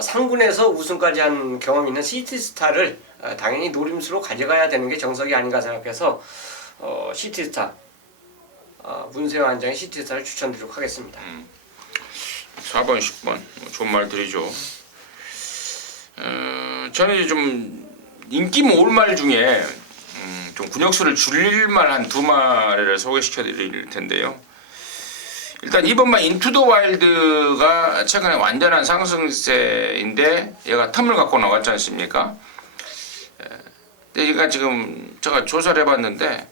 상군에서 우승까지 한 경험 있는 시티스타를 당연히 노림수로 가져가야 되는 게 정석이 아닌가 생각해서 시티스타 문세영 안장의 시티스타를 추천드리도록 하겠습니다. 4번, 10번 좋은 말 드리죠. 저는 이제 좀 인기 모을 말 중에 좀 근육수를 줄일 만한 두 마리를 소개시켜 드릴 텐데요. 일단 이번만 인투 더 와일드가 최근에 완전한 상승세인데 얘가 텀을 갖고 나왔지 않습니까? 근데 얘가 지금 제가 조사를 해봤는데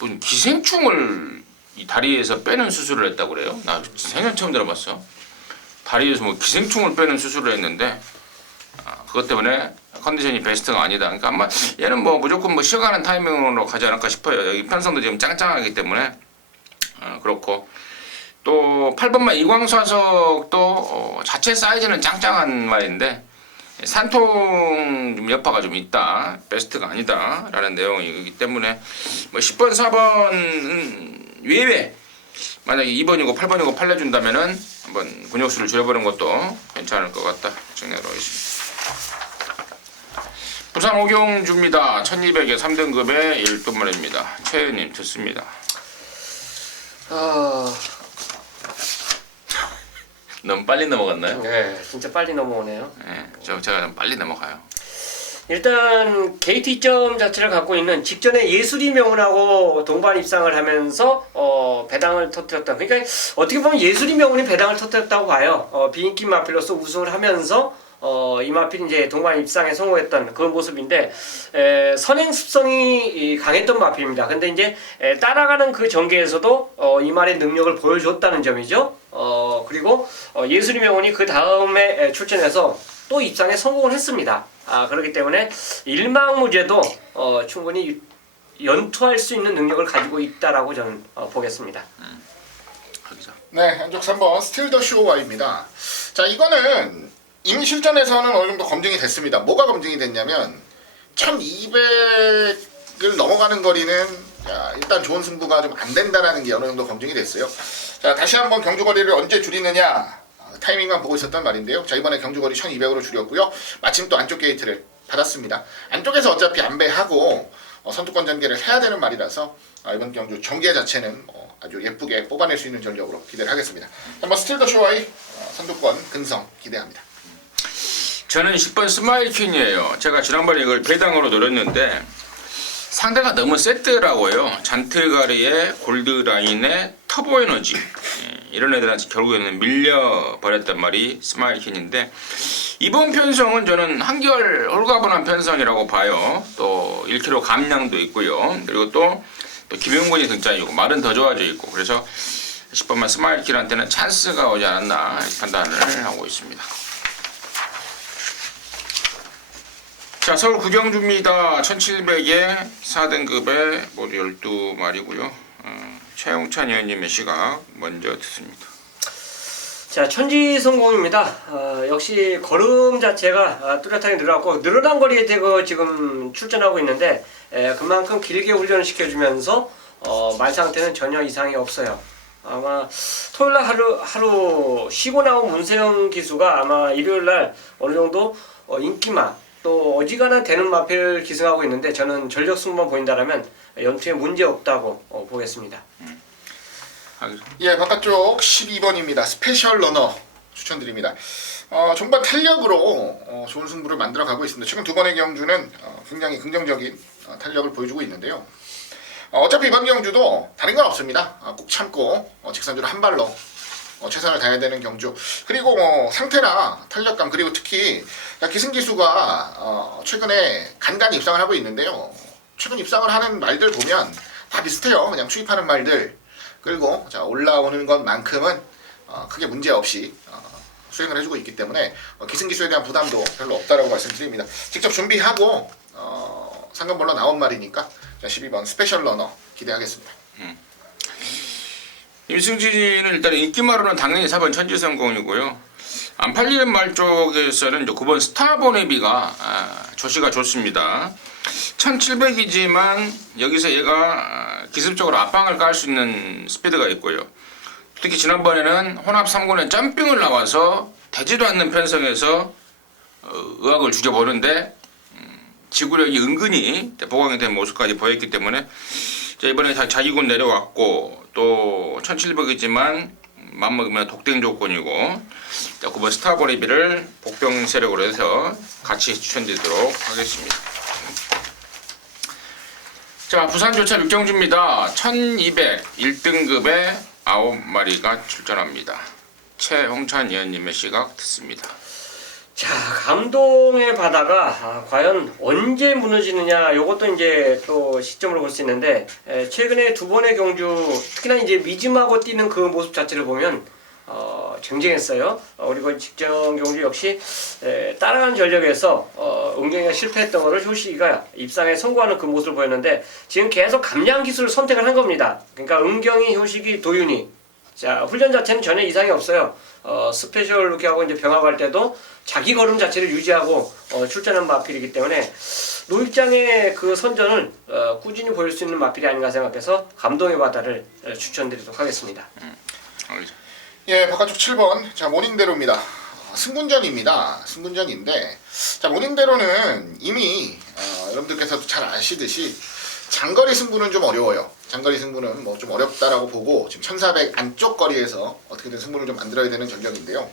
무슨 기생충을 이 다리에서 빼는 수술을 했다고 그래요. 나 생전 처음 들어봤어. 다리에서 뭐 기생충을 빼는 수술을 했는데 그것 때문에 컨디션이 베스트가 아니다. 그러니까 아마 얘는 뭐 무조건 뭐 쉬어가는 타이밍으로 가지 않을까 싶어요. 여기 편성도 지금 짱짱하기 때문에 그렇고 또 8번만 이광사석도 자체 사이즈는 짱짱한 말인데 산통 좀 여파가 좀 있다. 베스트가 아니다 라는 내용이기 때문에 뭐 10번 4번 외외 만약에 2번이고 8번이고 팔려준다면은 한번 근육수를 줄여보는 것도 괜찮을 것 같다 정리하도록 하겠습니다. 부산 오경주입니다. 1200에 3등급에 1분만입니다. 최현님 듣습니다. 너무 빨리 넘어갔나요? 네, 진짜 빨리 넘어오네요. 네, 제가 좀 빨리 넘어가요. 일단 게이트 이점 자체를 갖고 있는 직전에 예술이 명운하고 동반 입상을 하면서 배당을 터뜨렸다. 그러니까 어떻게 보면 예술이 명운이 배당을 터뜨렸다고 봐요. 비인기 마필로서 우승을 하면서 이 마필이 이제 동반 입상에 성공했던 그런 모습인데 선행 습성이 강했던 마필입니다. 근데 이제 따라가는 그 전개에서도 이 말의 능력을 보여줬다는 점이죠. 그리고 예술이 명운이 그 다음에 출전해서 또 입상에 성공을 했습니다. 그렇기 때문에 일망무제도 충분히 연투할 수 있는 능력을 가지고 있다라고 저는 보겠습니다. 네, 안쪽 3번 스틸 더 쇼와입니다. 자, 이거는 이미 실전에서는 어느 정도 검증이 됐습니다. 뭐가 검증이 됐냐면 1200을 넘어가는 거리는 일단 좋은 승부가 좀 안 된다라는 게 어느 정도 검증이 됐어요. 자, 다시 한번 경주 거리를 언제 줄이느냐 타이밍만 보고 있었단 말인데요. 자, 이번에 경주 거리 1200으로 줄였고요. 마침 또 안쪽 게이트를 받았습니다. 안쪽에서 어차피 안배하고 선두권 전개를 해야 되는 말이라서 이번 경주 전개 자체는 아주 예쁘게 뽑아낼 수 있는 전력으로 기대를 하겠습니다. 한번 스틸 더 쇼와의 선두권 근성 기대합니다. 저는 10번 스마일 퀸이에요. 제가 지난번에 이걸 배당으로 노렸는데 상대가 너무 세더라고요. 잔틀가리의 골드라인의 터보에너지 이런 애들한테 결국에는 밀려버렸단 말이 스마일 퀸인데 이번 편성은 저는 한결 홀가분한 편성이라고 봐요. 또 1kg 감량도 있고요. 그리고 또 김용곤이 등장이고 말은 더 좋아져 있고 그래서 10번만 스마일 퀸한테는 찬스가 오지 않았나 판단을 하고 있습니다. 자, 서울 구경주입니다. 1700에 4등급에 모두 12마리고요. 최용찬 의원님의 시각 먼저 듣습니다. 자, 천지 성공입니다. 역시 걸음 자체가 뚜렷하게 늘어났고 늘어난 거리에 대고 지금 출전하고 있는데 그만큼 길게 훈련을 시켜주면서 말 상태는 전혀 이상이 없어요. 아마 토요일날 하루 쉬고 나온 문세영 기수가 아마 일요일날 어느 정도 인기만 또 어지간한 되는 마필 기승하고 있는데 저는 전력 승부만 보인다라면 연투에 문제 없다고 보겠습니다. 예, 바깥쪽 12번입니다. 스페셜 러너 추천드립니다. 종반 탄력으로 좋은 승부를 만들어 가고 있습니다. 최근 두 번의 경주는 굉장히 긍정적인 탄력을 보여주고 있는데요. 어차피 이번 경주도 다른 건 없습니다. 꼭 참고 직선주로 한 발로 최선을 다해야 되는 경주. 그리고 상태나 탄력감, 그리고 특히 기승기수가 최근에 간간히 입상을 하고 있는데요. 최근 입상을 하는 말들 보면 다 비슷해요. 그냥 추입하는 말들. 그리고 올라오는 것만큼은 크게 문제 없이 수행을 해주고 있기 때문에 기승기수에 대한 부담도 별로 없다라고 말씀드립니다. 직접 준비하고 상금볼로 나온 말이니까 12번 스페셜 러너 기대하겠습니다. 임승진은 일단 인기말로는 당연히 4번 천지성공이고요. 안 팔리는 말 쪽에서는 9번 스타보네비가 조시가 좋습니다. 1700이지만 여기서 얘가 기습적으로 앞방을 깔 수 있는 스피드가 있고요. 특히 지난번에는 혼합 3군에 점핑을 나와서 되지도 않는 편성에서 의학을 죽여보는데 지구력이 은근히 보강이 된 모습까지 보였기 때문에 이번에 자기군 내려왔고 또 1700이지만 맘먹으면 독땡 조건이고 9번 스타보네비를 복병 세력으로 해서 같이 추천드리도록 하겠습니다. 자, 부산 조차 6경주입니다. 1200 1등급에 9마리가 출전합니다. 최홍찬 위원님의 시각 듣습니다. 자, 감동의 바다가 과연 언제 무너지느냐, 요것도 이제 또 시점으로 볼 수 있는데, 최근에 두 번의 경주, 특히나 이제 미짐하고 뛰는 그 모습 자체를 보면 쟁쟁했어요. 그리고 직전 경주 역시 따라간 전력에서 은경이가 실패했던 거를 효식이가 입상에 성공하는 그 모습을 보였는데, 지금 계속 감량 기술을 선택을 한 겁니다. 그러니까 은경이, 효식이, 도윤이. 자, 훈련 자체는 전혀 이상이 없어요. 스페셜 루키하고 이제 병합할 때도 자기 걸음 자체를 유지하고 출전한 마필이기 때문에 노익장의 그 선전을 꾸준히 보일 수 있는 마필이 아닌가 생각해서 감동의 바다를 추천드리도록 하겠습니다. 예, 바깥쪽 7번. 자, 모닝대로입니다. 승군전입니다. 승군전인데, 자, 모닝대로는 이미 여러분들께서도 잘 아시듯이 장거리 승부는 좀 어려워요. 장거리 승부는 뭐 좀 어렵다라고 보고 지금 1400 안쪽 거리에서 어떻게든 승부를 좀 만들어야 되는 전력인데요.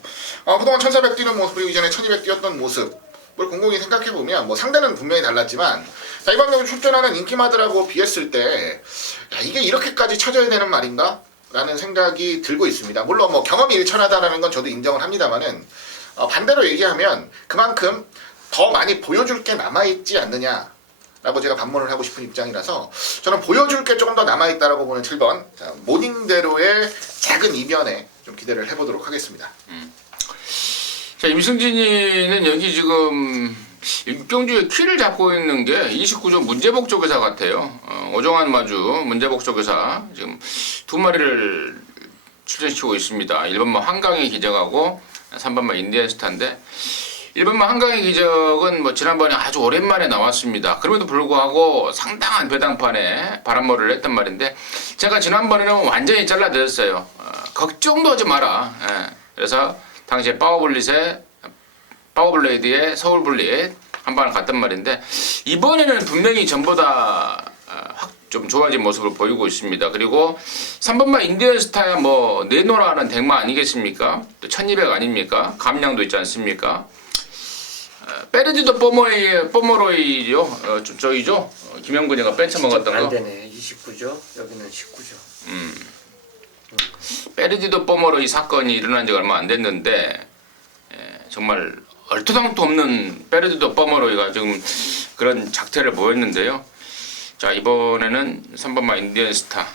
그동안 1400 뛰는 모습, 그리고 이전에 1200 뛰었던 모습을 곰곰이 생각해보면 뭐 상대는 분명히 달랐지만, 자, 이번 경기 출전하는 인기마들하고 비했을 때 이게 이렇게까지 쳐져야 되는 말인가? 라는 생각이 들고 있습니다. 물론 뭐 경험이 일천하다라는 건 저도 인정을 합니다만은 반대로 얘기하면 그만큼 더 많이 보여줄 게 남아있지 않느냐 라고 제가 반문을 하고 싶은 입장이라서 저는 보여줄 게 조금 더 남아있다라고 보는 7번. 자, 모닝대로의 작은 이변에 좀 기대를 해보도록 하겠습니다. 자, 임승진이는 여기 지금 육경주의 키를 잡고 있는 게 29조 문제복 조교사 같아요. 오종환 마주 문제복 조교사 지금 두 마리를 출전시키고 있습니다. 1번만 한강의 기적하고 3번만 인디언스타인데, 1번만 한강의 기적은 뭐 지난번에 아주 오랜만에 나왔습니다. 그럼에도 불구하고 상당한 배당판에 바람머리를 했단 말인데, 제가 지난번에는 완전히 잘라드렸어요. 걱정도 하지 마라. 그래서 당시에 파워블레이드의 서울블릿 한 방을 갔단 말인데, 이번에는 분명히 전보다 확 좀 좋아진 모습을 보이고 있습니다. 그리고 3번만 인디언스타야 뭐 내노라는 덱마 아니겠습니까? 또 1200 아닙니까? 감량도 있지 않습니까? 페르디도 뽀모로이죠. 저기죠. 김영근이가 벤쳐먹었던 거. 안 되네. 29조, 여기는 19조. 페르디도 뽀모로이 사건이 일어난 지가 얼마 안 됐는데, 정말 얼토당토 없는 페르디도 뽀모로이가 지금 그런 작태를 보였는데요. 자, 이번에는 3번만 인디언스타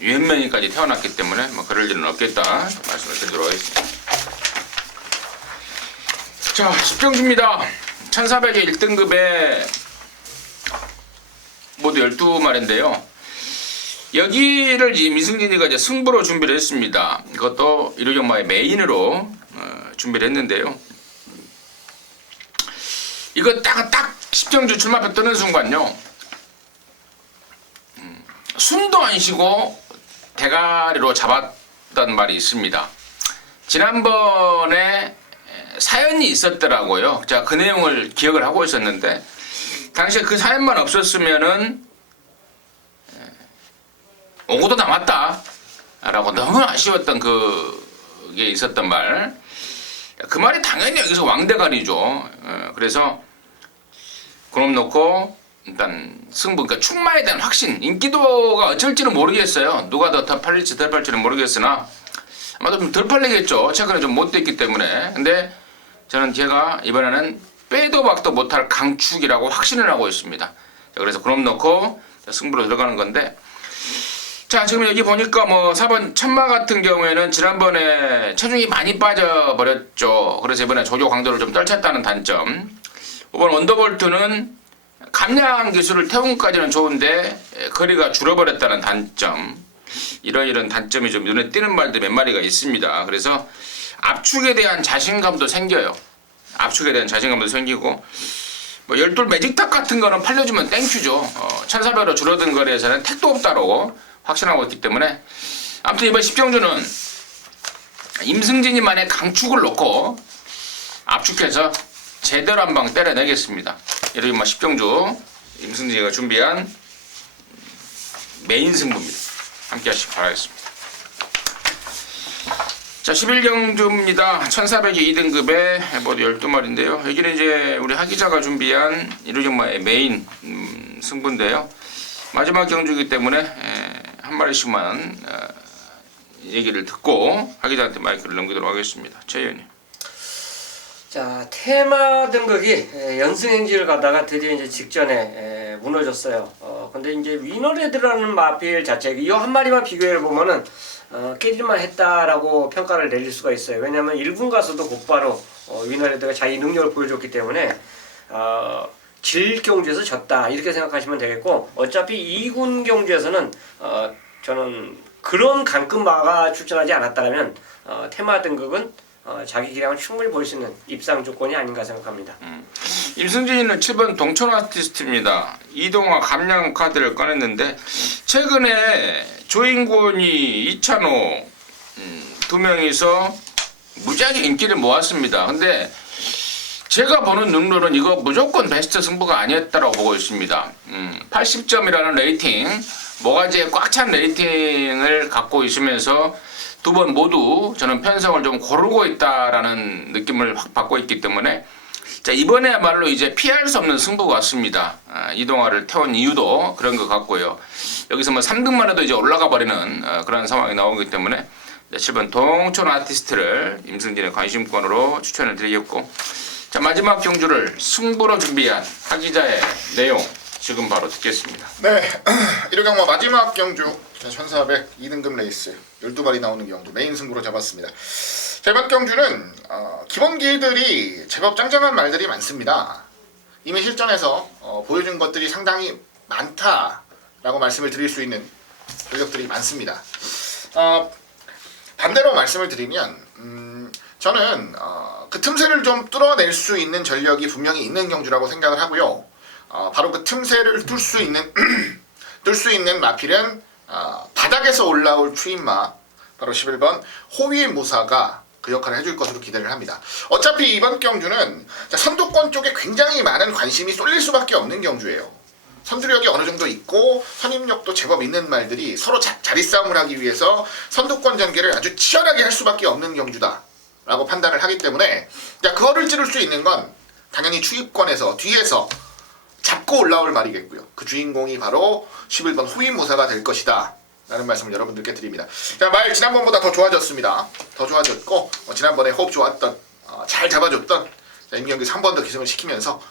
유현명이까지 태어났기 때문에 뭐 그럴 일은 없겠다 말씀을 드리도록 하겠습니다. 자, 10경주입니다. 1400의 1등급에 모두 12마리인데요. 여기를 미승진이가 이제 승부로 준비를 했습니다. 이것도 일요경마의 메인으로 준비를 했는데요. 이거 딱 10경주 출마표 뜨는 순간요, 숨도 안 쉬고 대가리로 잡았던 말이 있습니다. 지난번에 사연이 있었더라고요. 제가 그 내용을 기억을 하고 있었는데, 당시에 그 사연만 없었으면은 오고도 남았다 라고 너무 아쉬웠던 그게 있었던 말. 그 말이 당연히 여기서 왕대가리죠. 그래서 그놈 놓고 일단 승부, 그러니까 출마에 대한 확신, 인기도가 어쩔지는 모르겠어요. 누가 더 팔릴지 덜 팔릴지는 모르겠으나 아마도 좀 덜 팔리겠죠. 최근에 좀 못 됐기 때문에. 근데 저는 제가 이번에는 빼도 박도 못할 강축이라고 확신을 하고 있습니다. 자, 그래서 그럼 넣고 승부로 들어가는 건데, 자, 지금 여기 보니까 뭐 4번 천마 같은 경우에는 지난번에 체중이 많이 빠져버렸죠. 그래서 이번에 조교 강도를 좀 떨쳤다는 단점. 5번 원더볼트는 감량 기술을 태움까지는 좋은데 거리가 줄어버렸다는 단점. 이런 단점이 좀 눈에 띄는 말들 몇 마리가 있습니다. 그래서 압축에 대한 자신감도 생겨요. 압축에 대한 자신감도 생기고, 뭐 열둘 매직탁 같은 거는 팔려주면 땡큐죠. 1,400원 줄어든 거리에서는 택도 없다로 확신하고 있기 때문에, 아무튼 이번 10경주는 임승진이만의 강축을 놓고 압축해서 제대로 한 방 때려내겠습니다. 이렇게 뭐 10경주 임승진이가 준비한 메인 승부입니다. 함께 하시기 바라겠습니다. 자, 11경주입니다. 1400이 2등급에 모두 12마리인데요. 여기는 이제 우리 하기자가 준비한 이루정마의 메인 승부인데요. 마지막 경주이기 때문에 한 마리씩만 얘기를 듣고 하기자한테 마이크를 넘기도록 하겠습니다. 최 의원님. 자, 테마 등극이 연승행지를 가다가 드디어 이제 직전에 무너졌어요. 근데 이제 위너레드라는 마필 자체 이 한 마리만 비교해 보면은 깨질만 했다라고 평가를 내릴 수가 있어요. 왜냐하면 1군 가서도 곧바로 위너레드가 자기 능력을 보여줬기 때문에 질 경주에서 졌다 이렇게 생각하시면 되겠고, 어차피 2군 경주에서는 저는 그런 강급마가 출전하지 않았다면 테마 등극은 자기 기량을 충분히 보일 수 있는 입상 조건이 아닌가 생각합니다. 임승진이는 7번 동천 아티스트입니다. 이동화 감량 카드를 꺼냈는데, 최근에 조인권이 이찬호 두 명이서 무지하게 인기를 모았습니다. 근데 제가 보는 눈으로는 이거 무조건 베스트 승부가 아니었다고 보고 있습니다. 80점이라는 레이팅, 모가지에 꽉 찬 레이팅을 갖고 있으면서 두 번 모두 저는 편성을 좀 고르고 있다라는 느낌을 확 받고 있기 때문에, 자, 이번에야말로 이제 피할 수 없는 승부가 왔습니다. 이동화를 태운 이유도 그런 것 같고요. 여기서 뭐 3등만 해도 이제 올라가 버리는 그런 상황이 나오기 때문에 7번 동촌 아티스트를 임승진의 관심권으로 추천을 드리겠고, 자, 마지막 경주를 승부로 준비한 하기자의 내용 지금 바로 듣겠습니다. 네, 1호경마 마지막 경주 1400 2등급 레이스 12마리 나오는 경주 메인 승부로 잡았습니다. 자, 이번 경주는 기본 길들이 제법 짱짱한 말들이 많습니다. 이미 실전에서 보여준 것들이 상당히 많다라고 말씀을 드릴 수 있는 전력들이 많습니다. 반대로 말씀을 드리면 저는 그 틈새를 좀 뚫어낼 수 있는 전력이 분명히 있는 경주라고 생각을 하고요. 바로 그 틈새를 뚫을 수 있는 뚫을 수 있는 마필은 바닥에서 올라올 추임마, 바로 11번 호위무사가 그 역할을 해줄 것으로 기대를 합니다. 어차피 이번 경주는 선두권 쪽에 굉장히 많은 관심이 쏠릴 수밖에 없는 경주예요. 선두력이 어느 정도 있고 선임력도 제법 있는 말들이 서로 자리 싸움을 하기 위해서 선두권 전개를 아주 치열하게 할 수밖에 없는 경주다 라고 판단을 하기 때문에, 그거를 찌를 수 있는 건 당연히 추입권에서 뒤에서 잡고 올라올 말이겠고요. 그 주인공이 바로 11번 호위무사가 될 것이다 라는 말씀을 여러분들께 드립니다. 자, 말 지난번보다 더 좋아졌습니다. 더 좋아졌고, 지난번에 호흡 좋았던, 잘 잡아줬던 임경규 한 번 더 기승을 시키면서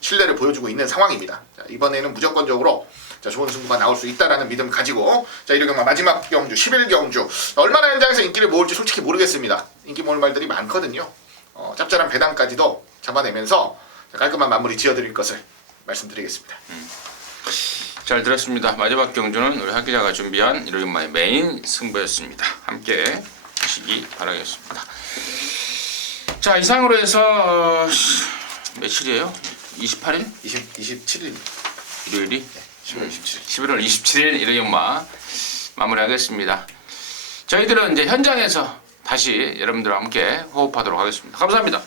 신뢰를 보여주고 있는 상황입니다. 자, 이번에는 무조건적으로 좋은 승부가 나올 수 있다라는 믿음 가지고, 자, 이렇게 마지막 경주 11경주 얼마나 현장에서 인기를 모을지 솔직히 모르겠습니다. 인기 모을 말들이 많거든요. 짭짤한 배당까지도 잡아내면서 깔끔한 마무리 지어드릴 것을 말씀드리겠습니다. 잘 들었습니다. 마지막 경주는 우리 하기자가 준비한 이루정마의 메인 승부였습니다. 함께 하시기 바라겠습니다. 자, 이상으로 해서 며칠이에요? 28일? 27일 일요일이? 네, 11월 27일 11월 27일 이루정마 마무리하겠습니다. 저희들은 이제 현장에서 다시 여러분들과 함께 호흡하도록 하겠습니다. 감사합니다.